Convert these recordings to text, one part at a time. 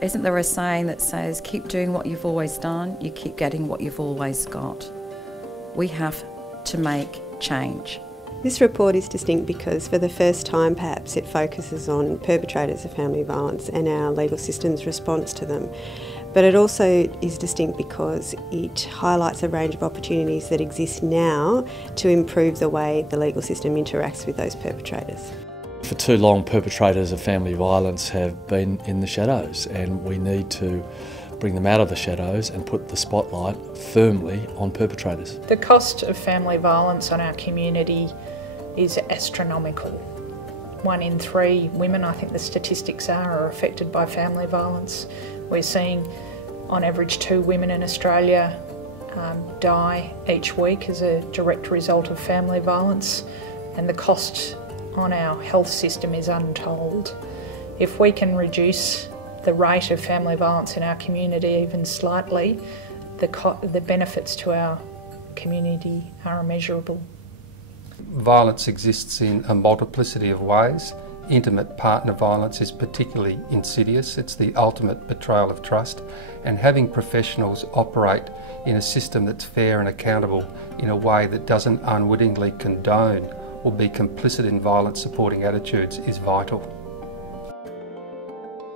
Isn't there a saying that says, keep doing what you've always done, you keep getting what you've always got? We have to make change. This report is distinct because for the first time perhaps it focuses on perpetrators of family violence and our legal system's response to them. But it also is distinct because it highlights a range of opportunities that exist now to improve the way the legal system interacts with those perpetrators. For too long, perpetrators of family violence have been in the shadows, and we need to bring them out of the shadows and put the spotlight firmly on perpetrators. The cost of family violence on our community is astronomical. 1 in 3 women, I think the statistics are affected by family violence. We're seeing on average 2 women in Australia die each week as a direct result of family violence, and the cost on our health system is untold. If we can reduce the rate of family violence in our community even slightly, the benefits to our community are immeasurable. Violence exists in a multiplicity of ways. Intimate partner violence is particularly insidious. It's the ultimate betrayal of trust, and having professionals operate in a system that's fair and accountable in a way that doesn't unwittingly condone or be complicit in violence supporting attitudes is vital.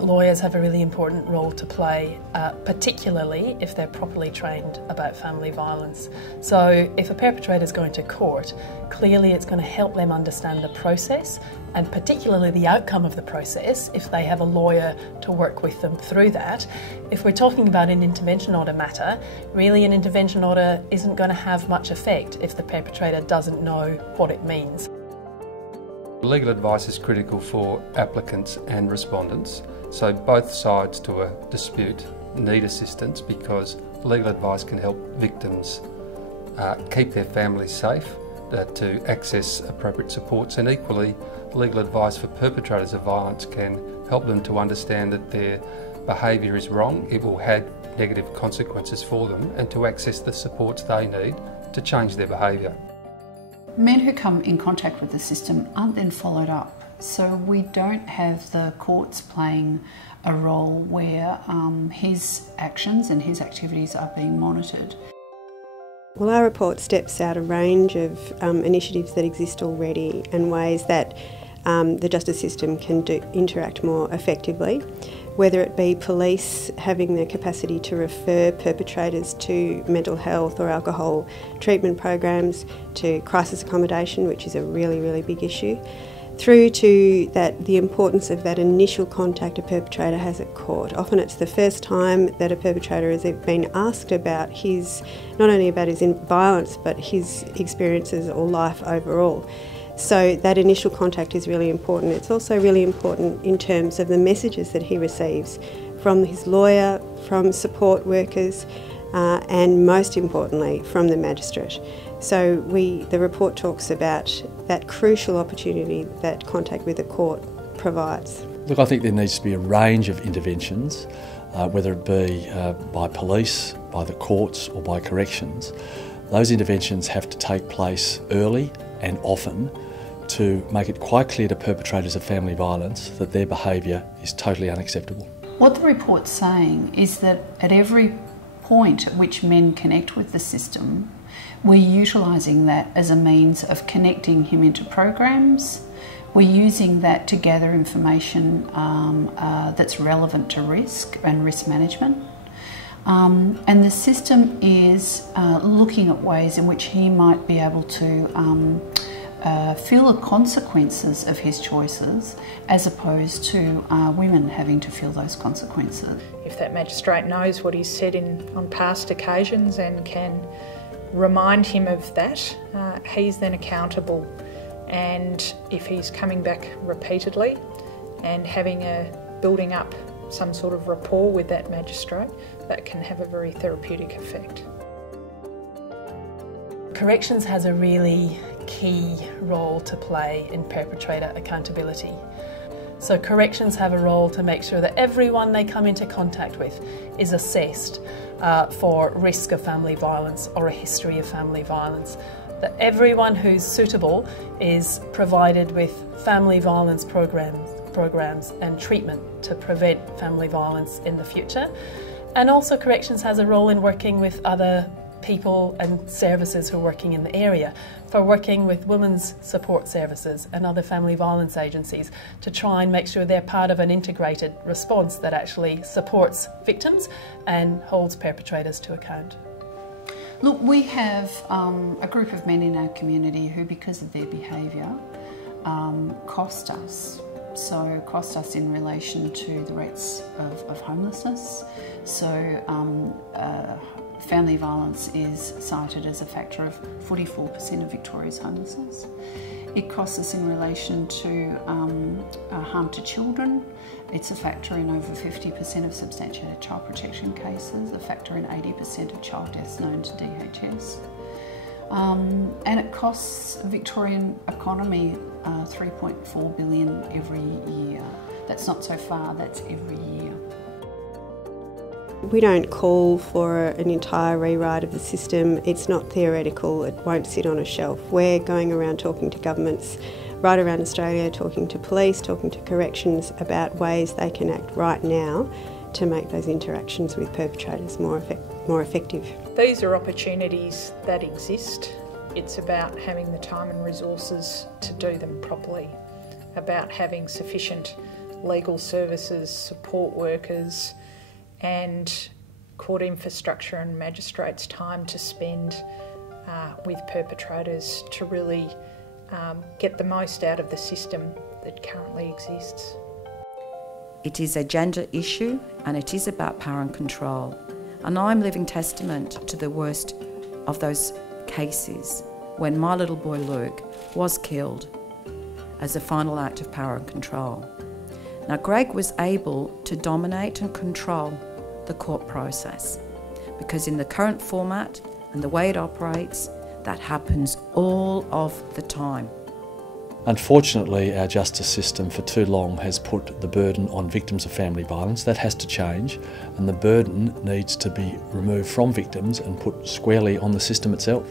Lawyers have a really important role to play, particularly if they're properly trained about family violence. So if a perpetrator is going to court, clearly it's going to help them understand the process, and particularly the outcome of the process if they have a lawyer to work with them through that. If we're talking about an intervention order matter, really an intervention order isn't going to have much effect if the perpetrator doesn't know what it means. Legal advice is critical for applicants and respondents, so both sides to a dispute need assistance, because legal advice can help victims keep their families safe, to access appropriate supports, and equally legal advice for perpetrators of violence can help them to understand that their behaviour is wrong, it will have negative consequences for them, and to access the supports they need to change their behaviour. Men who come in contact with the system aren't then followed up, so we don't have the courts playing a role where his actions and his activities are being monitored. Well, our report steps out a range of initiatives that exist already and ways that the justice system can interact more effectively, whether it be police having the capacity to refer perpetrators to mental health or alcohol treatment programs, to crisis accommodation, which is a really, really big issue, through to the importance of that initial contact a perpetrator has at court. Often it's the first time that a perpetrator has been asked about not only about his violence, but his experiences or life overall. So that initial contact is really important. It's also really important in terms of the messages that he receives from his lawyer, from support workers, and most importantly from the magistrate. So the report talks about that crucial opportunity that contact with the court provides. Look, I think there needs to be a range of interventions, whether it be by police, by the courts or by corrections. Those interventions have to take place early and often to make it quite clear to perpetrators of family violence that their behaviour is totally unacceptable. What the report's saying is that at every point at which men connect with the system, we're utilising that as a means of connecting him into programs. We're using that to gather information that's relevant to risk and risk management. And the system is looking at ways in which he might be able to feel the consequences of his choices, as opposed to women having to feel those consequences. If that magistrate knows what he's said on past occasions and can remind him of that, he's then accountable. And if he's coming back repeatedly and building up some sort of rapport with that magistrate, that can have a very therapeutic effect. Corrections has a really key role to play in perpetrator accountability. So corrections have a role to make sure that everyone they come into contact with is assessed for risk of family violence or a history of family violence. That everyone who's suitable is provided with family violence programs programs and treatment to prevent family violence in the future. And also corrections has a role in working with other people and services who are working in the area, for working with women's support services and other family violence agencies to try and make sure they're part of an integrated response that actually supports victims and holds perpetrators to account. Look, we have a group of men in our community who, because of their behaviour, cost us. So cost us in relation to the rates of homelessness. So family violence is cited as a factor of 44% of Victoria's homelessness. It costs us in relation to harm to children. It's a factor in over 50% of substantiated child protection cases, a factor in 80% of child deaths known to DHS. And it costs the Victorian economy $3.4 billion every year. That's not so far, that's every year. We don't call for an entire rewrite of the system. It's not theoretical, it won't sit on a shelf. We're going around talking to governments right around Australia, talking to police, talking to corrections about ways they can act right now to make those interactions with perpetrators more effective. These are opportunities that exist. It's about having the time and resources to do them properly, about having sufficient legal services, support workers, and court infrastructure and magistrates' time to spend with perpetrators to really get the most out of the system that currently exists. It is a gender issue and it is about power and control. And I'm living testament to the worst of those cases when my little boy Luke was killed as a final act of power and control. Now, Greg was able to dominate and control the court process because in the current format and the way it operates, that happens all of the time. Unfortunately, our justice system for too long has put the burden on victims of family violence. That has to change, and the burden needs to be removed from victims and put squarely on the system itself.